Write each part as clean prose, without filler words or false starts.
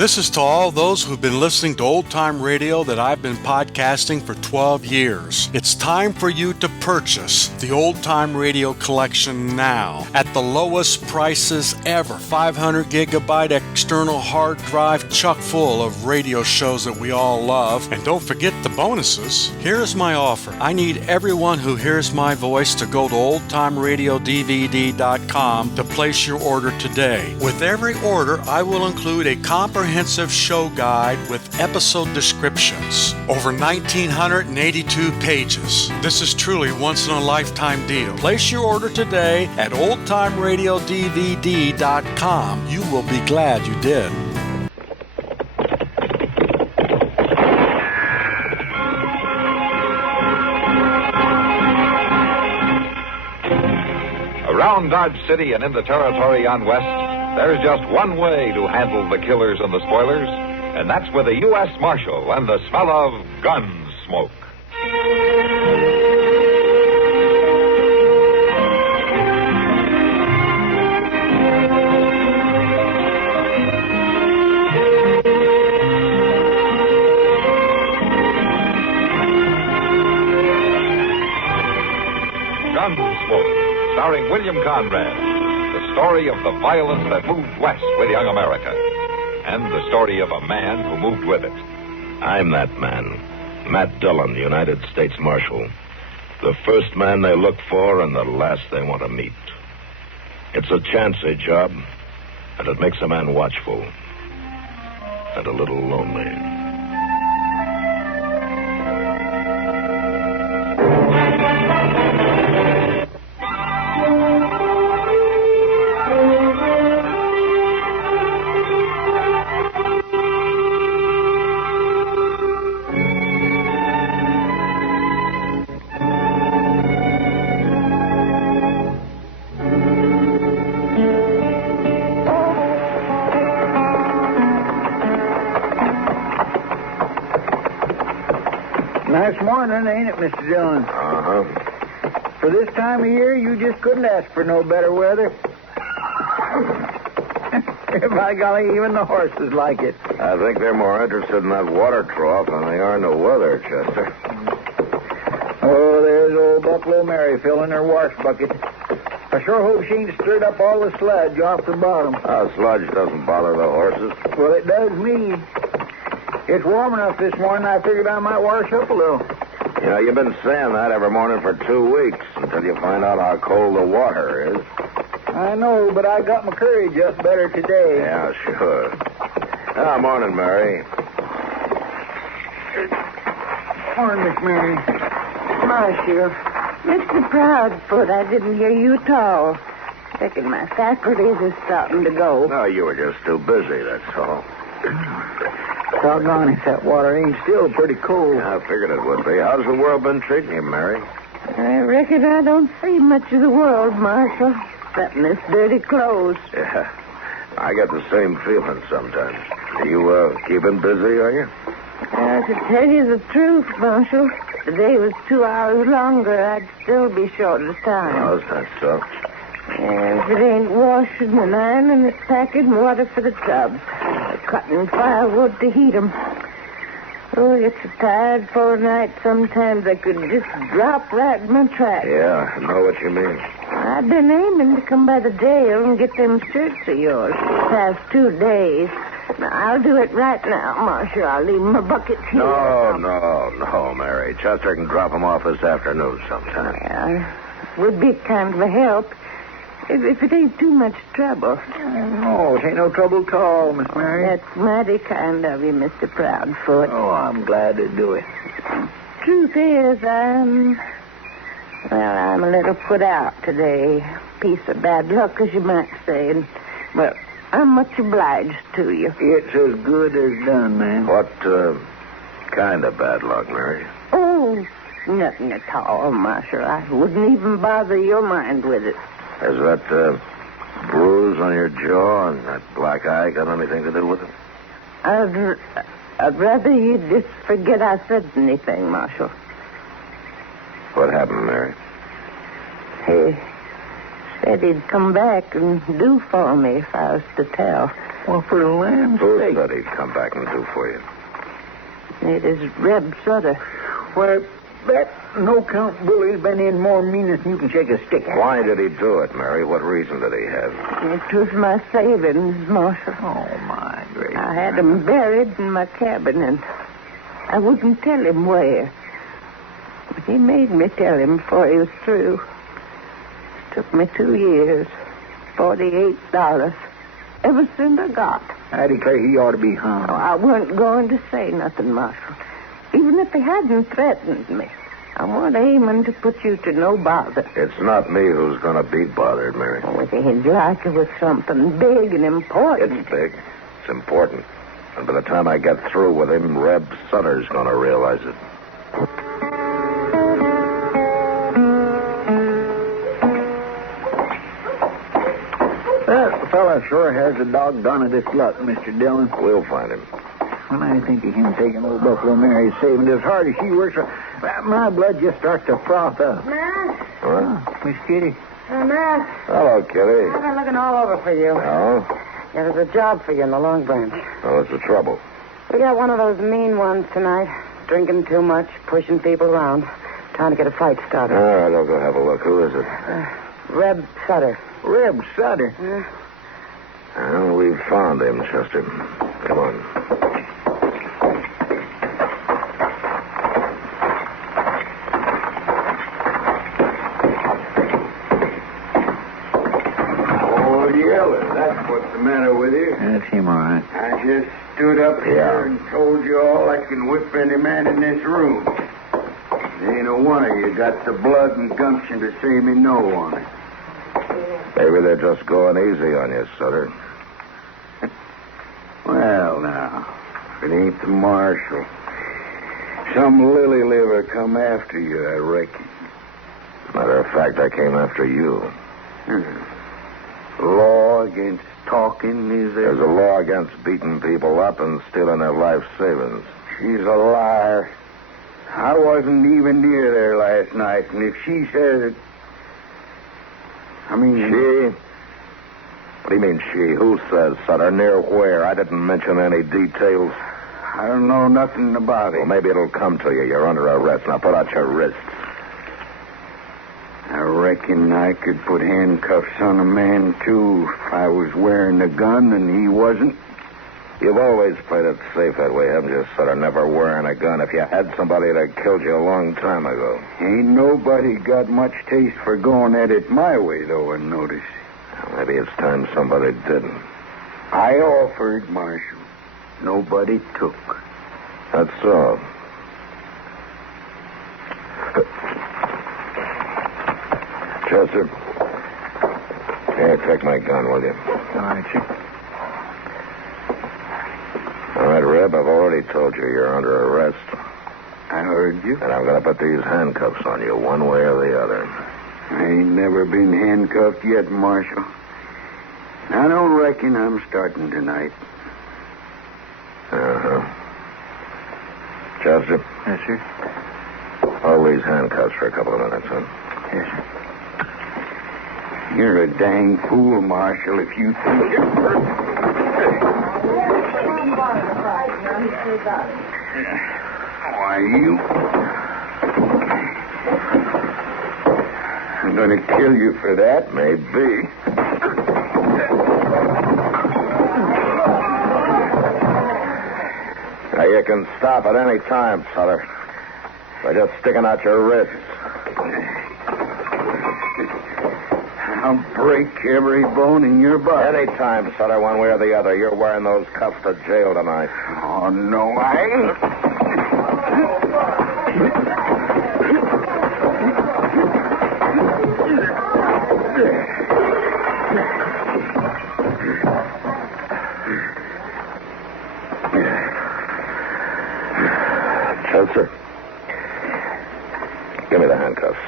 This is to all those who've been listening to Old Time Radio that I've been podcasting for 12 years. It's time for you to purchase the Old Time Radio collection now at the lowest prices ever. 500 gigabyte external hard drive chock full of radio shows that we all love. And don't forget the bonuses. Here's my offer. I need everyone who hears my voice to go to oldtimeradiodvd.com to place your order today. With every order, I will include a comprehensive show guide with episode descriptions. Over 1,982 pages. This is truly once-in-a-lifetime deal. Place your order today at oldtimeradiodvd.com. You will be glad you did. Around Dodge City and in the territory on West, there's just one way to handle the killers and the spoilers, and that's with a U.S. Marshal and the smell of gun smoke. Gunsmoke, starring William Conrad. The story of the violence that moved west with young America. And the story of a man who moved with it. I'm that man. Matt Dillon, United States Marshal. The first man they look for and the last they want to meet. It's a chancy job, and it makes a man watchful. And a little lonely. Nice morning, ain't it, Mr. Dillon? Uh-huh. For this time of year, you just couldn't ask for no better weather. By golly, even the horses like it. I think they're more interested in that water trough than they are in the weather, Chester. Oh, there's old Buffalo Mary filling her wash bucket. I sure hope she ain't stirred up all the sludge off the bottom. Sludge doesn't bother the horses. Well, it does me. It's warm enough this morning, I figured I might wash up a little. You know, you've been saying that every morning for 2 weeks until you find out how cold the water is. I know, but I got my courage up better today. Yeah, sure. Morning, Mary. Morning, Miss Mary. Marshal, Mr. Proudfoot, I didn't hear you at all. Reckon my faculties are starting to go. No, you were just too busy, that's all. Doggone if that water ain't still pretty cold. I figured it would be. How's the world been treating you, Mary? I reckon I don't see much of the world, Marshal, except in this dirty clothes. Yeah, I get the same feeling sometimes. Are you keeping busy, are you? To tell you the truth, Marshal, if the day was 2 hours longer, I'd still be short of time. Oh, is that so? If it ain't washing and ironing, it's packing water for the tubs. Cutting firewood to heat 'em. Oh, it's a tired fortnight. Sometimes I could just drop right in my tracks. Yeah, I know what you mean. I've been aiming to come by the jail and get them shirts of yours for the past 2 days. Now, I'll do it right now, Marshal. I'll leave my buckets here. No, Mary. Chester can drop them off this afternoon sometime. Yeah, would be kind of a help. If it ain't too much trouble. No, it ain't no trouble at all, Miss Mary. That's mighty kind of you, Mr. Proudfoot. Oh, I'm glad to do it. Truth is, I'm a little put out today. Piece of bad luck, as you might say. And, well, I'm much obliged to you. It's as good as done, ma'am. What kind of bad luck, Mary? Oh, nothing at all, Marshal. I wouldn't even bother your mind with it. Has that bruise on your jaw and that black eye got anything to do with it? I'd rather you just forget I said anything, Marshal. What happened, Mary? He said he'd come back and do for me if I was to tell. Well, for the land's Who sake. said he'd come back and do for you? It is Reb Sutter. Well, that no-count bully's been in more meanness than you can shake a stick at. Why did he do it, Mary? What reason did he have? It was my savings, Marshal. Oh, my gracious. I had them buried in my cabin, and I wouldn't tell him where. But he made me tell him before he was through. Took me 2 years, $48. Everything I got. I declare he ought to be hung. Oh, I weren't going to say nothing, Marshal. Even if he hadn't threatened me. I wasn't aiming to put you to no bother. It's not me who's going to be bothered, Mary. Oh, it ain't like it was something big and important. It's big. It's important. And by the time I get through with him, Reb Sutter's going to realize it. That fella sure has a doggonedest luck, Mr. Dillon. We'll find him. When I think of him taking old Buffalo Mary's saving as hard as she works, my blood just starts to froth up. Ma? Huh? Miss Kitty. Ma, Hello, Kitty. I've been looking all over for you. Oh? Yeah, there's a job for you in the Long Branch. Oh, what's the trouble? We got one of those mean ones tonight. Drinking too much, pushing people around, trying to get a fight started. All right, I'll go have a look. Who is it? Reb Sutter. Reb Sutter. Well, we've found him, Chester. Come on. Oh, Yeller, that's what's the matter with you. That's him, all right. I just stood up here Yeah. and told you all I can whip any man in this room. Ain't a one of you got the blood and gumption to say me no on it. Maybe they're just going easy on you, Sutter. Well, now, if it ain't the marshal. Some lily liver come after you, I reckon. Matter of fact, I came after you. Law against talking, is there? There's a law against beating people up and stealing their life savings. She's a liar. I wasn't even near there last night, and if she says it... She? What do you mean, she? Who says, Sutter? Near where? I didn't mention any details. I don't know nothing about Well, it. maybe it'll come to you. You're under arrest. Now put out your wrists. I reckon I could put handcuffs on a man, too, if I was wearing a gun and he wasn't. You've always played it safe that way, haven't you, Sutter? Never wearing a gun. If you had somebody that killed you a long time ago. Ain't nobody got much taste for going at it my way, though, I notice. Well, maybe it's time somebody didn't. I offered, Marshal. Nobody took. That's so. Chester. Here, take my gun, will you? All right, sir. All right, Reb, I've already told you you're under arrest. I heard you. And I'm going to put these handcuffs on you one way or the other. I ain't never been handcuffed yet, Marshal. I don't reckon I'm starting tonight. Uh-huh. Chester, Yes, sir. hold these handcuffs for a couple of minutes, huh? Yes, sir. You're a dang fool, Marshal, if you think Why, you... I'm going to kill you for that. Maybe. Now, you can stop at any time, Sutter. By just sticking out your wrists. I'll break every bone in your body. Any time, Sutter, one way or the other. You're wearing those cuffs to jail tonight. Oh, no, I ain't. Chester, give me the handcuffs.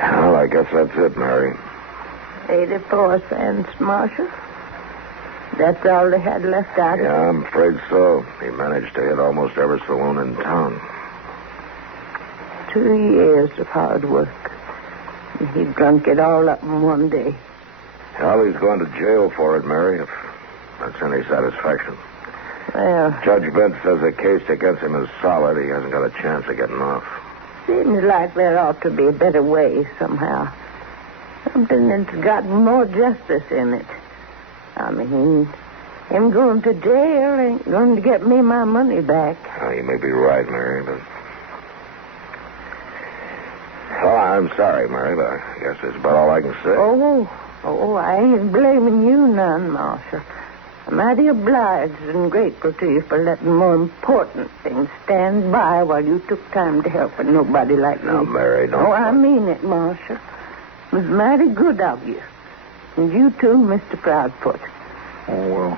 Well, I guess that's it, Mary. 84 cents, Marshal. That's all they had left out of Yeah, I'm afraid so. He managed to hit almost every saloon in town. 2 years of hard work. And he drunk it all up in one day. Well, he's going to jail for it, Mary, if that's any satisfaction. Well, Judge Bent says the case against him is solid. He hasn't got a chance of getting off. seems like there ought to be a better way somehow. Something that's got more justice in it. I mean, him going to jail ain't going to get me my money back. You may be right, Mary, but... Well, I'm sorry, Mary, but I guess that's about all I can say. Oh, I ain't blaming you none, Marshal. I'm mighty obliged and grateful to you for letting more important things stand by while you took time to help nobody like Now, me. Mary, don't... Oh, I mean it, Marshal. It was mighty good of you. And you too, Mr. Proudfoot. Oh,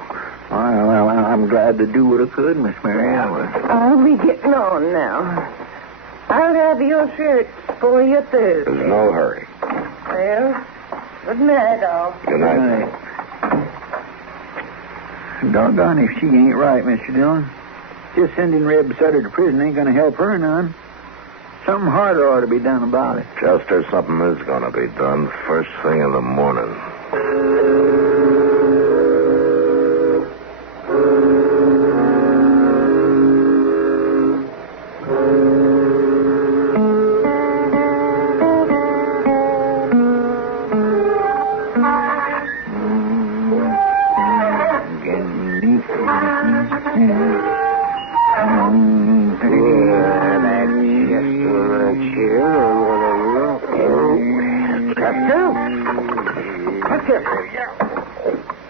well, I'm glad to do what I could, Miss Mary. I'll be getting on now. I'll have your shirts for you Thursday. There's no hurry. Well, good night, all. Good night. Doggone if she ain't right, Mr. Dillon. Just sending Reb Sutter to prison ain't going to help her none. Something harder ought to be done about it. Chester, something is going to be done first thing in the morning.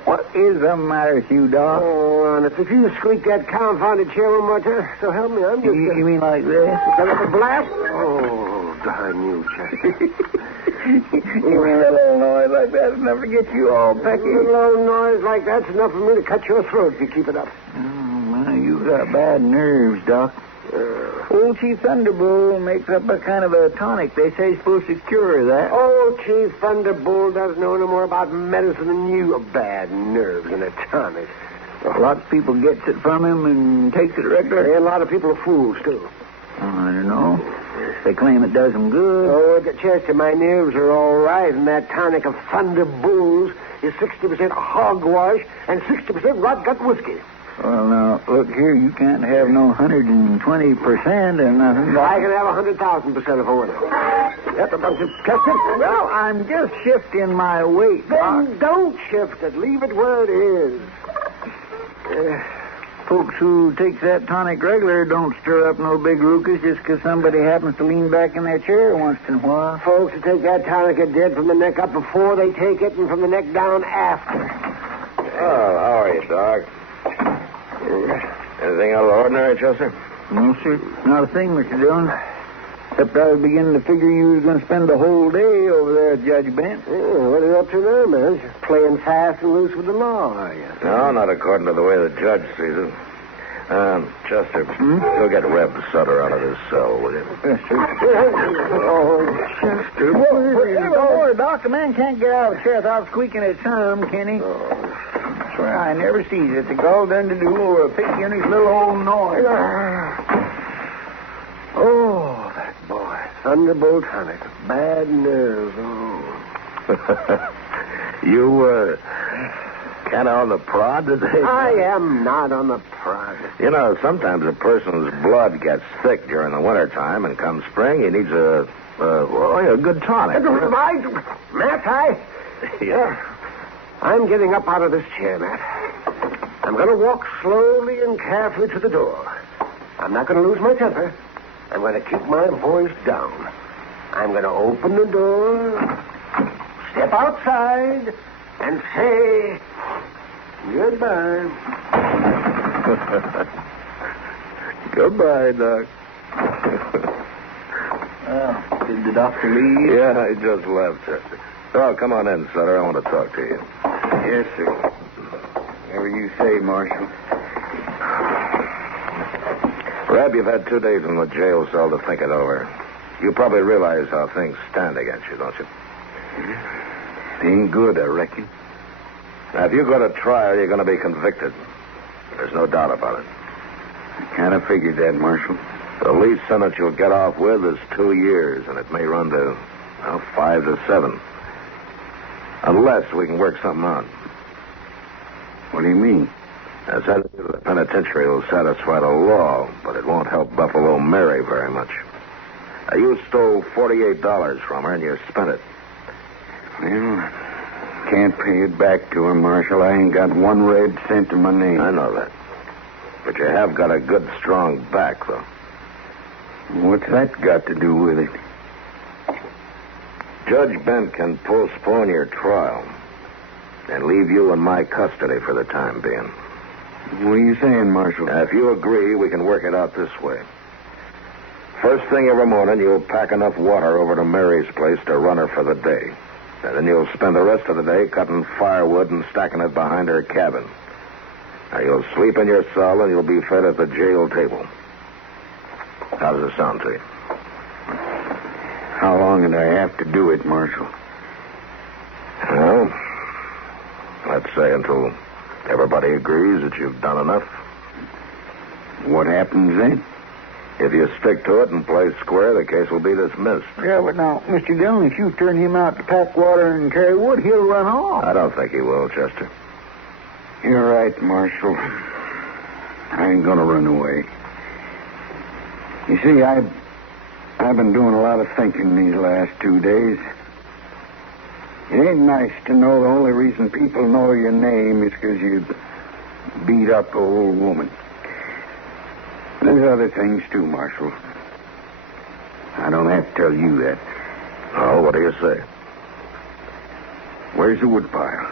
What is the matter with you, Doc? Oh, and if you squeak that confounded chair one more time, so help me, I'm just... You mean like this? Got up a blast? Oh, darn you, Chester. You mean a little noise like that's enough to get you all pecky? A little old noise like that's enough for me to cut your throat if you keep it up. Oh, my, you got bad nerves, Doc. Old Chief Thunderbolt makes up a kind of a tonic they say is supposed to cure that. Oh, Chief Thunderbolt doesn't know no more about medicine than you. Bad nerves and a tonic. Lots of people gets it from him and takes it regular. And a lot of people are fools, too. I don't know. They claim it does them good. Oh, Chester, my nerves are all right, and that tonic of Thunderbolts is 60% hogwash and 60% rot-gut whiskey. Well, now, look here, you can't have no 120% or nothing. I can have 100,000% if I want to. That's a bunch of Chester. Well, I'm just shifting my weight, Doc. Then don't shift it. Leave it where it is. Folks who takes that tonic regular don't stir up no big ruckus just 'cause somebody happens to lean back in their chair once in a while. Folks who take that tonic are dead from the neck up before they take it and from the neck down after. Oh, how are you, Doc? Anything out of the ordinary, Chester? No, sir. Not a thing, Mr. Dillon. Except I was beginning to figure you was going to spend the whole day over there at Judge Bent. What are you up to now, man? Just playing fast and loose with the law, are you? No, not according to the way the judge sees it. Chester, go get Reb Sutter out of his cell, will you? Yes, sir. Oh, Chester. Whoa, Doc, a man can't get out of a chair without squeaking at some, can he? I swear I never sees it. It's all done to do over a picky on his little old noise. Oh, that boy. Thunderbolt tonic. Bad nerves. Oh. You, kind of on the prod today? I am not on the prod. You know, sometimes a person's blood gets thick during the wintertime, and come spring, he needs a good tonic. Matt, Yeah. I'm getting up out of this chair, Matt. I'm going to walk slowly and carefully to the door. I'm not going to lose my temper. I'm going to keep my voice down. I'm going to open the door, step outside, and say goodbye. Goodbye, Doc. Did the doctor leave? Yeah, he just left, Chester. Oh, come on in, Sutter. I want to talk to you. Yes, sir. Whatever you say, Marshal. Reb, you've had 2 days in the jail cell to think it over. You probably realize how things stand against you, don't you? Ain't good, I reckon. Now, if you go to trial, you're going to be convicted. There's no doubt about it. I kind of figured that, Marshal. The least sentence you'll get off with is 2 years, and it may run to 5 to 7. Unless we can work something out. What do you mean? Now, sending you to the penitentiary will satisfy the law, but it won't help Buffalo Mary very much. Now, you stole $48 from her, and you spent it. Well, can't pay it back to her, Marshal. I ain't got one red cent to my name. I know that. But you have got a good, strong back, though. What's that got to do with it? Judge Bent can postpone your trial and leave you in my custody for the time being. What are you saying, Marshal? Now, if you agree, we can work it out this way. First thing every morning, you'll pack enough water over to Mary's place to run her for the day. And then you'll spend the rest of the day cutting firewood and stacking it behind her cabin. Now, you'll sleep in your cell and you'll be fed at the jail table. How does it sound to you? How long did I have to do it, Marshal? Well, let's say until everybody agrees that you've done enough. What happens then? If you stick to it and play square, the case will be dismissed. Yeah, but now, Mr. Dillon, if you turn him out to pack water and carry wood, he'll run off. I don't think he will, Chester. You're right, Marshal. I ain't gonna run away. You see, I've been doing a lot of thinking these last 2 days. It ain't nice to know the only reason people know your name is because you beat up an old woman. There's other things, too, Marshal. I don't have to tell you that. Oh, what do you say? Where's the woodpile?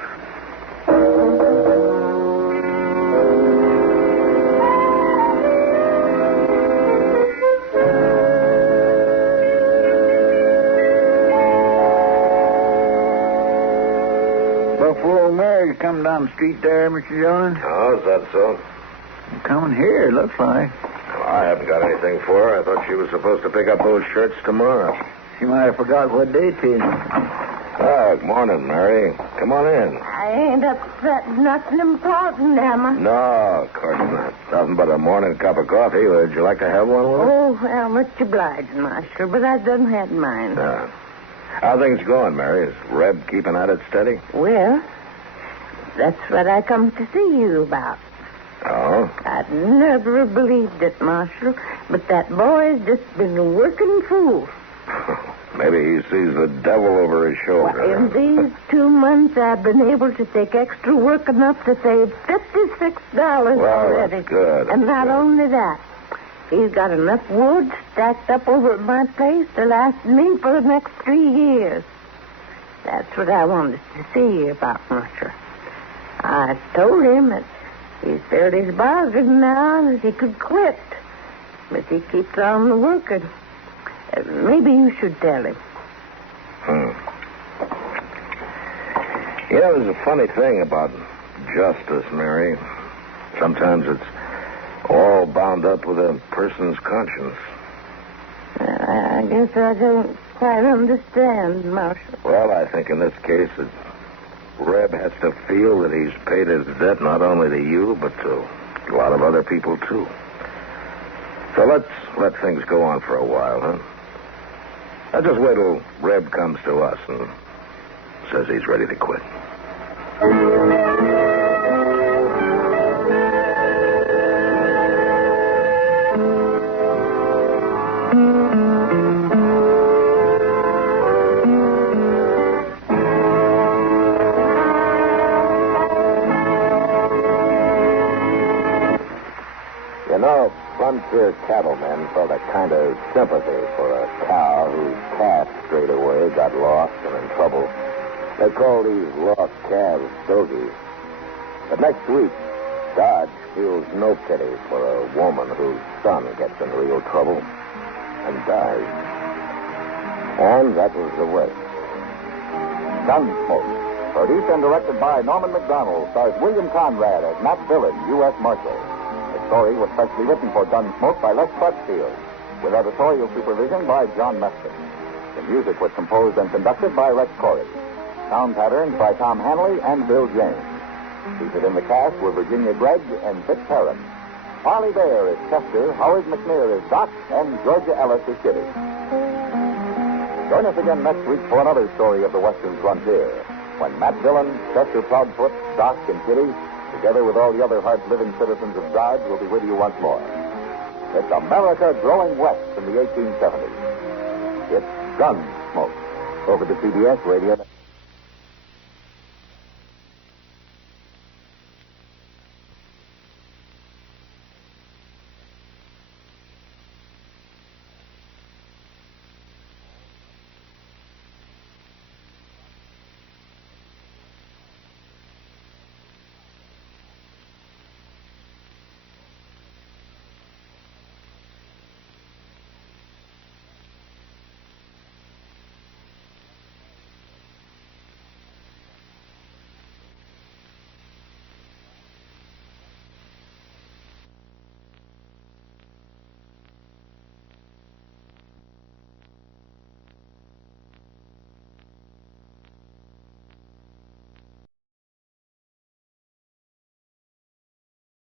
Buffalo Mary's coming down the street there, Mr. Dillon. Oh, is that so? Coming here, looks like. Well, I haven't got anything for her. I thought she was supposed to pick up those shirts tomorrow. She might have forgot what day it is. Oh, good morning, Mary. Come on in. I ain't upset nothing important, am I? No, of course not. Nothing but a morning cup of coffee. Would you like to have one with us? Oh, well, much obliged, Marshal, but I done had mine. No. How things going, Mary? Is Reb keeping at it steady? Well, that's what I come to see you about. Oh? I'd never have believed it, Marshal, but that boy's just been a working fool. Maybe he sees the devil over his shoulder. Well, in these 2 months, I've been able to take extra work enough to save $56 already. That's good. And not good. only that, he's got enough wood stacked up over at my place to last me for the next 3 years. That's what I wanted to see you about, Marshal. I told him that he's filled his bargain now and that he could quit. But he keeps on working. Maybe you should tell him. You know, there's a funny thing about justice, Mary. Sometimes it's all bound up with a person's conscience. I guess I don't quite understand, Marshal. Well, I think in this case that Reb has to feel that he's paid his debt not only to you, but to a lot of other people, too. So let's let things go on for a while, huh? Now just wait till Reb comes to us and says he's ready to quit. You know, frontier cattlemen felt a kind of sympathy for a cow whose calf strayed away, got lost, and in trouble. They call these lost calves dogies. But next week, Dodge feels no pity for a woman whose son gets in real trouble and dies. And that was the worst. Gunsmoke, produced and directed by Norman McDonald, stars William Conrad as Matt Dillon, U.S. Marshal. The story was specially written for Gunsmoke by Les Crutchfield, with editorial supervision by John Meston. The music was composed and conducted by Rex Corey. Sound patterns by Tom Hanley and Bill James. Seated in the cast were Virginia Gregg and Vic Perrin. Parley Bear is Chester, Howard McNear is Doc, and Georgia Ellis is Kitty. Join us again next week for another story of the Western frontier, when Matt Dillon, Chester Proudfoot, Doc, and Kitty, together with all the other hard-living citizens of Dodge, will be with you once more. It's America growing west in the 1870s. It's Gunsmoke over the CBS radio.